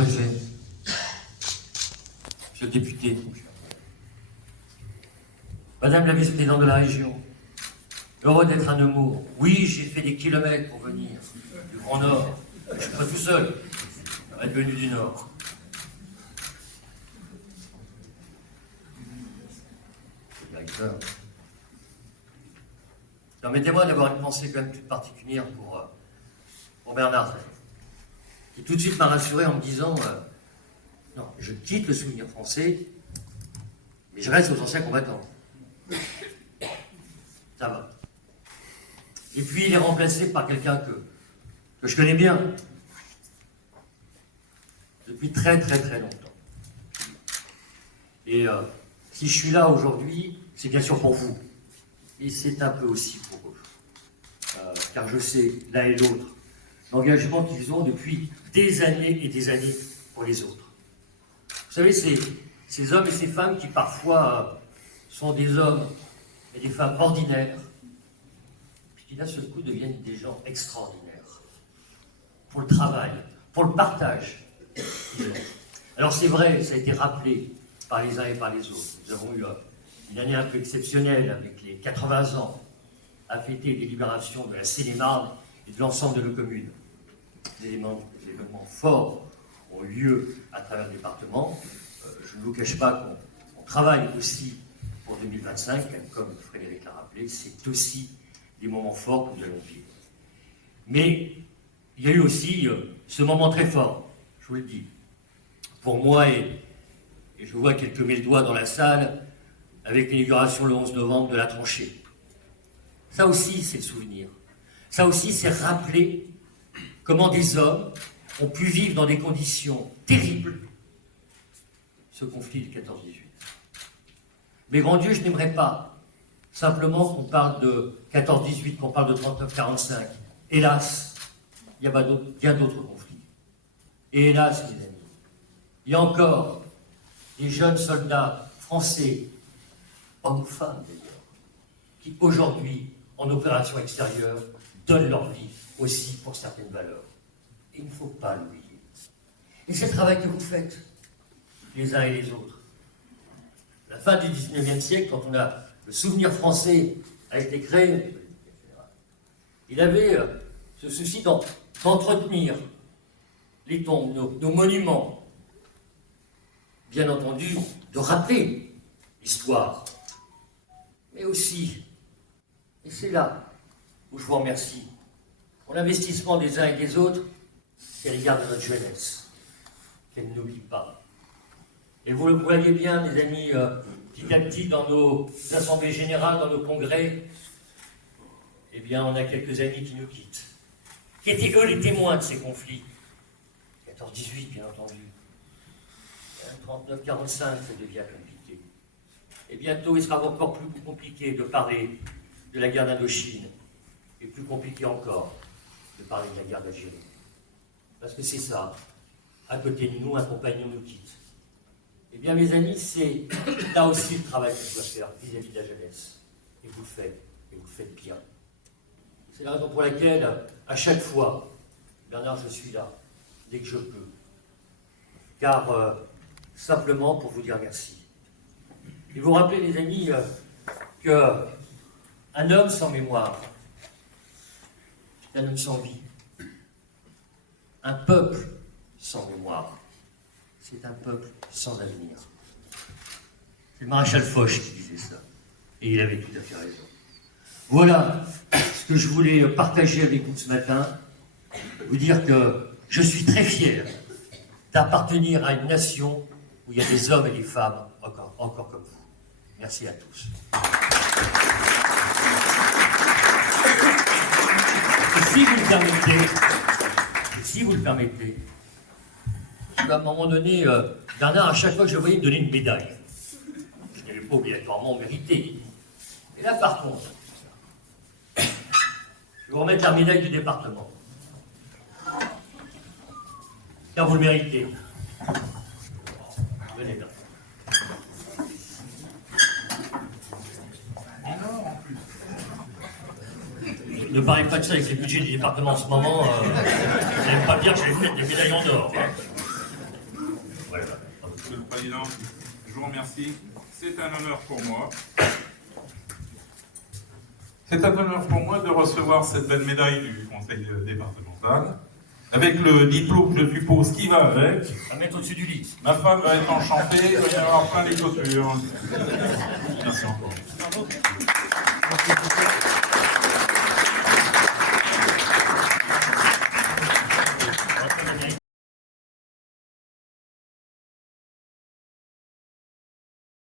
Préfet, monsieur le député, madame la vice-présidente de la région, heureux d'être à Nemours. Oui, j'ai fait des kilomètres pour venir du Grand Nord. Je ne suis pas tout seul, je suis venu du Nord. Directeur. Permettez-moi d'avoir une pensée quand même toute particulière pour Bernard, qui tout de suite m'a rassuré en me disant non, je quitte le Souvenir français, mais je reste aux anciens combattants. Ça va. Et puis il est remplacé par quelqu'un que je connais bien depuis très longtemps. Et si je suis là aujourd'hui, c'est bien sûr pour vous. Et c'est un peu aussi pour eux. Car je sais, l'un et l'autre, l'engagement qu'ils ont depuis des années et des années pour les autres. Vous savez, ces hommes et ces femmes qui parfois sont des hommes et des femmes ordinaires, puis qui d'un seul coup deviennent des gens extraordinaires. Pour le travail, pour le partage. Alors c'est vrai, ça a été rappelé par les uns et par les autres. Nous avons eu une année un peu exceptionnelle avec les 80 ans à fêter les libérations de la Seine-et-Marne et de l'ensemble de nos communes. Des événements forts ont eu lieu à travers le département. Je ne vous cache pas qu'on travaille aussi pour 2025, comme Frédéric l'a rappelé, c'est aussi des moments forts que nous allons vivre. Mais il y a eu aussi ce moment très fort, je vous le dis, pour moi, et je vois quelques mille doigts dans la salle, avec l'inauguration le 11 novembre de la tranchée. Ça aussi, c'est le souvenir. Ça aussi, c'est rappeler comment des hommes ont pu vivre dans des conditions terribles ce conflit du 14-18. Mais grand Dieu, je n'aimerais pas simplement qu'on parle de 14-18, qu'on parle de 39-45. Hélas, il y a bien d'autres conflits. Et hélas, mes amis, il y a encore des jeunes soldats français, hommes ou femmes d'ailleurs, qui aujourd'hui, en opération extérieure, donnent leur vie aussi pour certaines valeurs. Et il ne faut pas l'oublier. Et c'est le travail que vous faites, les uns et les autres. À la fin du 19e siècle, quand le souvenir français a été créé, il avait ce souci d'entretenir les tombes, nos monuments, bien entendu, de rappeler l'histoire, mais aussi, et c'est là où je vous remercie, pour l'investissement des uns et des autres, c'est à l'égard de notre jeunesse, qu'elle n'oublie pas. Et vous le voyez bien, les amis, petit à petit, dans nos assemblées générales, dans nos congrès, eh bien, on a quelques amis qui nous quittent, qui étaient eux les témoins de ces conflits. 14-18, bien entendu. 39-45, ça devient compliqué. Et bientôt, il sera encore plus compliqué de parler de la guerre d'Indochine, et plus compliqué encore de parler de la guerre d'Algérie. Parce que c'est ça, à côté de nous, un compagnon nous quitte. Eh bien, mes amis, c'est là aussi le travail qu'on doit faire vis-à-vis de la jeunesse. Et vous le faites, et vous le faites bien. C'est la raison pour laquelle, à chaque fois, Bernard, je suis là, dès que je peux. Car, simplement pour vous dire merci. Et vous rappelez, les amis, qu'un homme sans mémoire, c'est un homme sans vie. Un peuple sans mémoire, c'est un peuple sans avenir. C'est le maréchal Foch qui disait ça. Et il avait tout à fait raison. Voilà ce que je voulais partager avec vous ce matin. Vous dire que je suis très fier d'appartenir à une nation où il y a des hommes et des femmes encore comme vous. Merci à tous. Et si vous le permettez, à un moment donné, Bernard, à chaque fois que je le voyais, me donnait une médaille. Je n'avais pas obligatoirement mérité. Et là, par contre, je vais vous remettre la médaille du département. Car vous le méritez. Venez là. Ne parlez pas de ça avec les budgets du département en ce moment. Vous n'allez pas me dire que j'ai fait des médailles en or. Hein. Président. Je vous remercie. C'est un honneur pour moi. C'est un honneur pour moi de recevoir cette belle médaille du Conseil départemental, avec le diplôme, je suppose, qui va avec. À mettre au-dessus du lit. Ma femme va être enchantée, il va y avoir plein d'éclosures. Merci encore. Bravo.